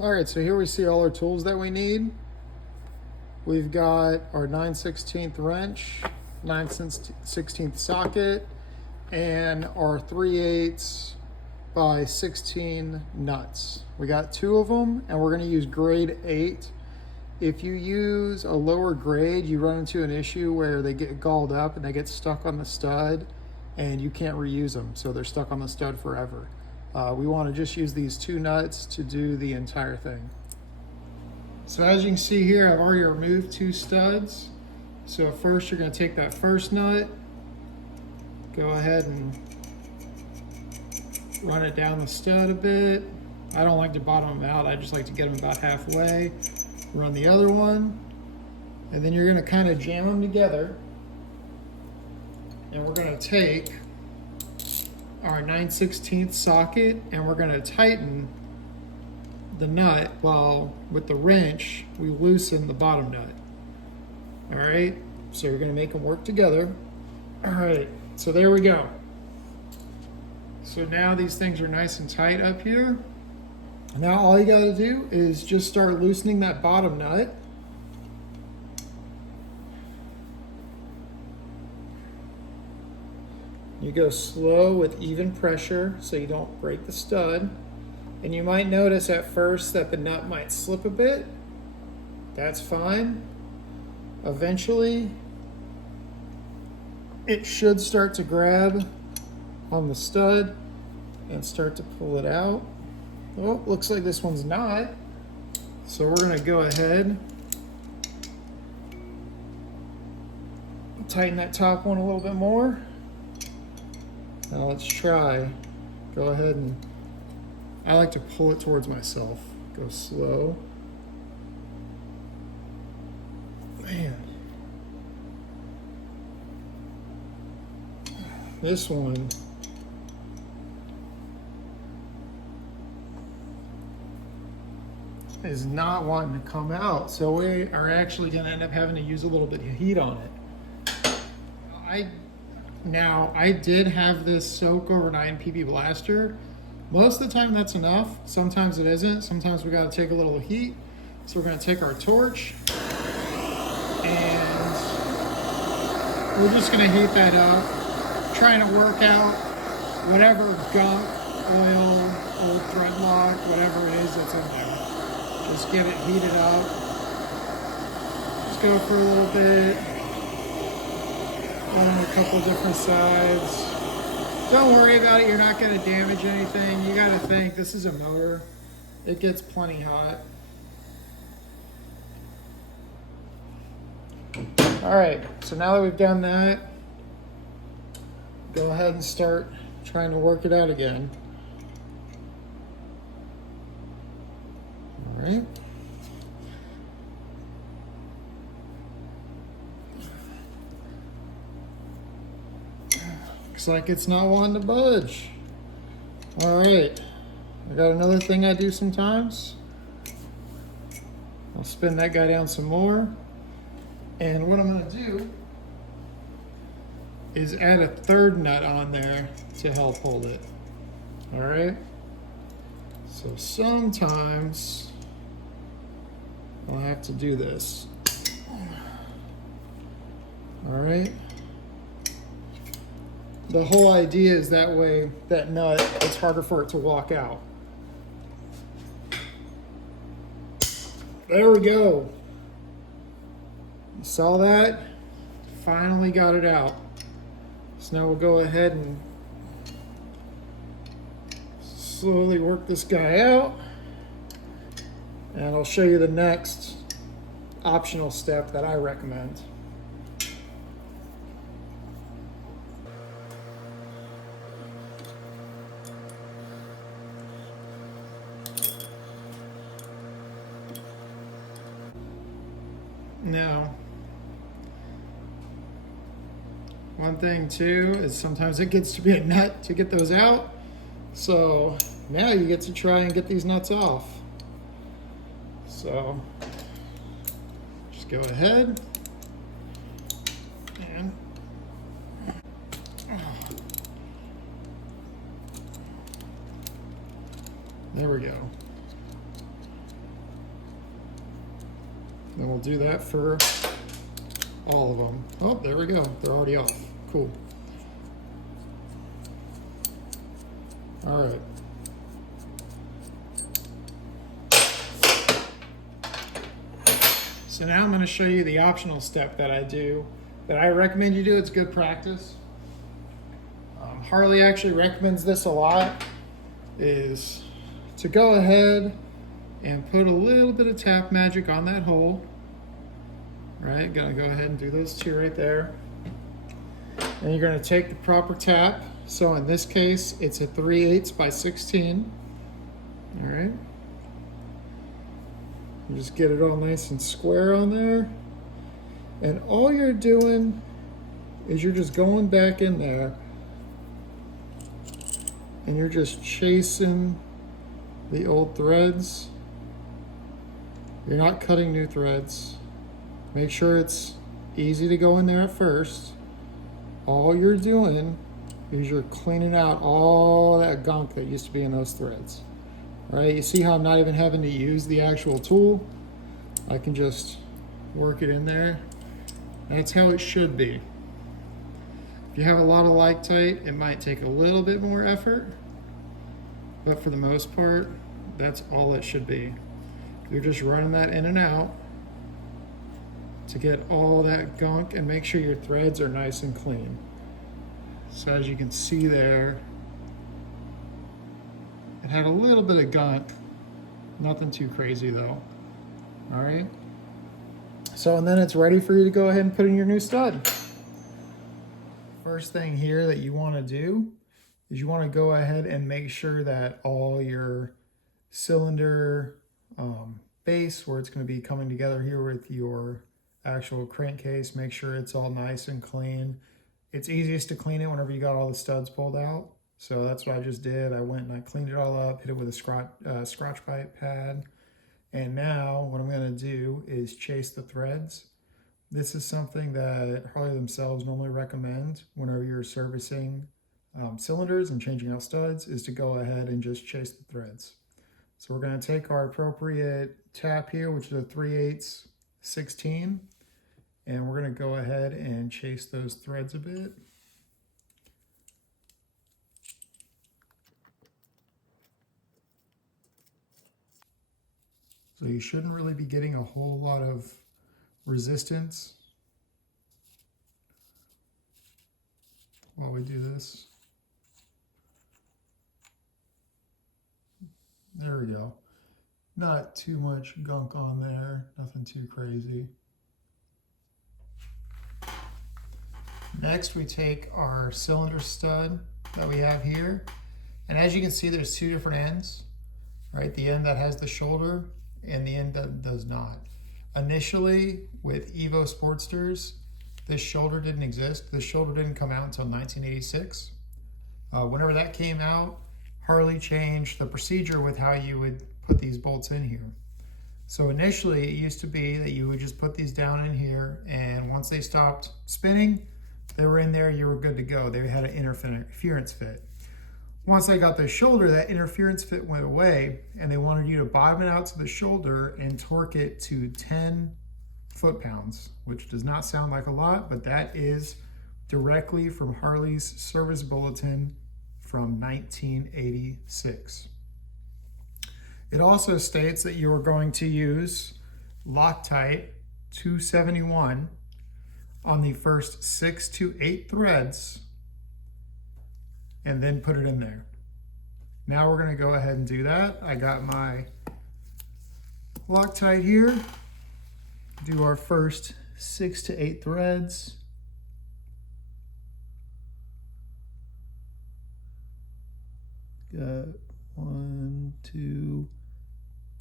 All right, so here we see all our tools that we need. We've got our 9/16 wrench, 9/16 socket, and our 3/8 by 16 nuts. We got 2 of them, and we're gonna use grade 8. If you use a lower grade, you run into an issue where they get galled up and they get stuck on the stud and you can't reuse them, so they're stuck on the stud forever. We want to just use these 2 nuts to do the entire thing. So as you can see here, I've already removed 2 studs. So first you're going to take that first nut, go ahead and run it down the stud a bit. I don't like to bottom them out, I just like to get them about halfway. Run the other one, and then you're going to kind of jam them together. And we're going to take our 9/16 socket and we're going to tighten the nut while with the wrench we loosen the bottom nut. All right, so you're going to make them work together. All right, so there we go. So now these things are nice and tight up here. Now all you got to do is just start loosening that bottom nut. You go slow with even pressure so you don't break the stud. And you might notice at first that the nut might slip a bit. That's fine. Eventually, it should start to grab on the stud and start to pull it out. Well, looks like this one's not. So we're gonna go ahead, tighten that top one a little bit more. Now let's try. Go ahead and, I like to pull it towards myself. Go slow. Man. This one is not wanting to come out. So we are actually gonna end up having to use a little bit of heat on it. Now, I did have this soak overnight in PP Blaster. Most of the time that's enough. Sometimes it isn't. Sometimes we gotta take a little heat. So we're gonna take our torch and we're just gonna heat that up, trying to work out whatever gunk, oil, old thread lock, whatever it is that's in there. Just get it heated up. Just go for a little bit. On a couple different sides. Don't worry about it, you're not going to damage anything. You got to think, this is a motor. It gets plenty hot. Alright, so now that we've done that, go ahead and start trying to work it out again. Alright. Looks like it's not wanting to budge. All right, I got another thing I do sometimes. I'll spin that guy down some more. And what I'm gonna do is add a third nut on there to help hold it. All right, so sometimes I'll have to do this. All right. The whole idea is that way, that nut, it's harder for it to walk out. There we go. You saw that? Finally got it out. So now we'll go ahead and slowly work this guy out. And I'll show you the next optional step that I recommend. Now, one thing too is sometimes it gets to be a nut to get those out. So now you get to try and get these nuts off. So just go ahead and there we go. Then we'll do that for all of them. Oh, there we go. They're already off. Cool. All right. So now I'm going to show you the optional step that I do, that I recommend you do. It's good practice. Harley actually recommends this a lot, is to go ahead and put a little bit of tap magic on that hole. Right, gonna go ahead and do those two right there. And you're gonna take the proper tap. So in this case, it's a 3/8 by 16. All right. You just get it all nice and square on there. And all you're doing is you're just going back in there and you're just chasing the old threads. You're not cutting new threads. Make sure it's easy to go in there at first. All you're doing is you're cleaning out all that gunk that used to be in those threads. All right, you see how I'm not even having to use the actual tool? I can just work it in there. That's how it should be. If you have a lot of Loctite, it might take a little bit more effort, but for the most part, that's all it should be. You're just running that in and out to get all that gunk and make sure your threads are nice and clean. So as you can see there, it had a little bit of gunk, nothing too crazy though. All right. So, and then it's ready for you to go ahead and put in your new stud. First thing here that you want to do is you want to go ahead and make sure that all your cylinder base, where it's going to be coming together here with your actual crankcase, make sure it's all nice and clean. It's easiest to clean it whenever you got all the studs pulled out. So that's what I just did. I went and I cleaned it all up, hit it with a scotch pipe pad. And now what I'm going to do is chase the threads. This is something that Harley themselves normally recommend whenever you're servicing cylinders and changing out studs, is to go ahead and just chase the threads. So we're going to take our appropriate tap here, which is a 3/8 16, and we're going to go ahead and chase those threads a bit. So you shouldn't really be getting a whole lot of resistance while we do this. There we go. Not too much gunk on there, nothing too crazy. Next, we take our cylinder stud that we have here, and as you can see, there's two different ends, right? The end that has the shoulder and the end that does not. Initially, with Evo Sportsters, this shoulder didn't exist. This shoulder didn't come out until 1986. Whenever that came out, Harley changed the procedure with how you would put these bolts in here. So initially, it used to be that you would just put these down in here, and once they stopped spinning, they were in there, you were good to go. They had an interference fit. Once they got the shoulder, that interference fit went away, and they wanted you to bottom it out to the shoulder and torque it to 10 foot-pounds, which does not sound like a lot, but that is directly from Harley's service bulletin from 1986. It also states that you are going to use Loctite 271 on the first 6 to 8 threads and then put it in there. Now we're going to go ahead and do that. I got my Loctite here. Do our first 6 to 8 threads. Got 1, 2,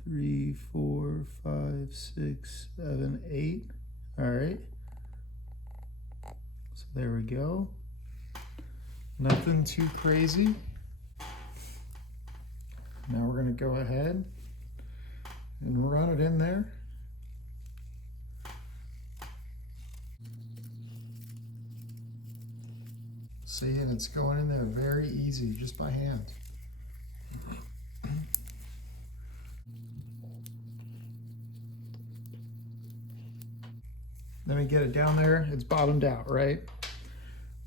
3, 4, 5, 6, 7, 8. All right. So there we go. Nothing too crazy. Now we're going to go ahead and run it in there. See, and it's going in there very easy, just by hand. Let me get it down there. It's bottomed out, right?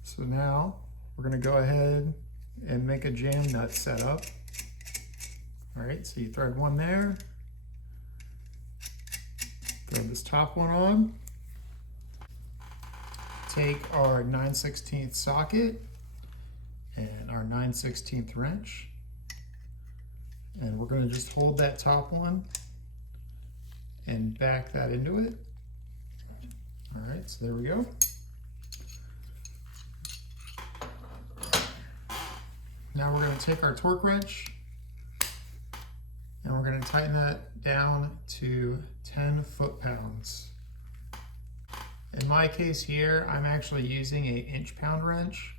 So now we're gonna go ahead and make a jam nut setup. All right, so you thread one there. Thread this top one on. Take our 9/16 socket and our 9/16 wrench. And we're gonna just hold that top one and back that into it. All right, so there we go. Now we're going to take our torque wrench and we're going to tighten that down to 10 foot-pounds. In my case here, I'm actually using an inch-pound wrench.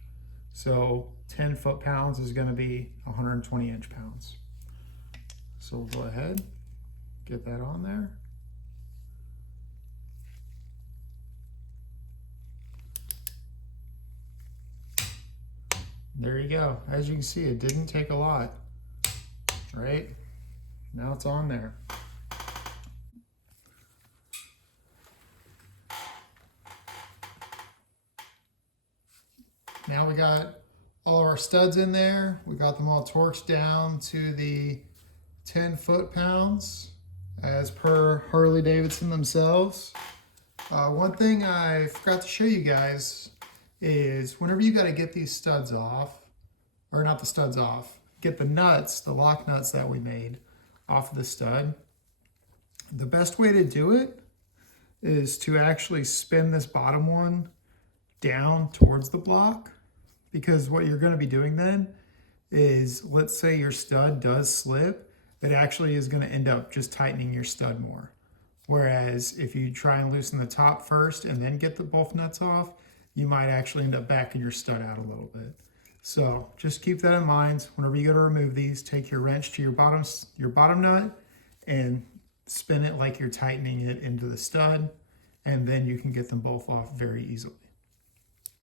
So 10 foot-pounds is going to be 120 inch-pounds. So we'll go ahead, get that on there. There you go. As you can see, it didn't take a lot, right? Now it's on there. Now we got all of our studs in there. We got them all torqued down to the 10 foot-pounds as per Harley Davidson themselves. One thing I forgot to show you guys is whenever you got to get these studs off, or not the studs off, get the nuts, the lock nuts that we made off of the stud, the best way to do it is to actually spin this bottom one down towards the block, because what you're going to be doing then is, let's say your stud does slip, it actually is going to end up just tightening your stud more. Whereas if you try and loosen the top first and then get the both nuts off, you might actually end up backing your stud out a little bit. So just keep that in mind. Whenever you go to remove these, take your wrench to your bottom nut and spin it like you're tightening it into the stud, and then you can get them both off very easily.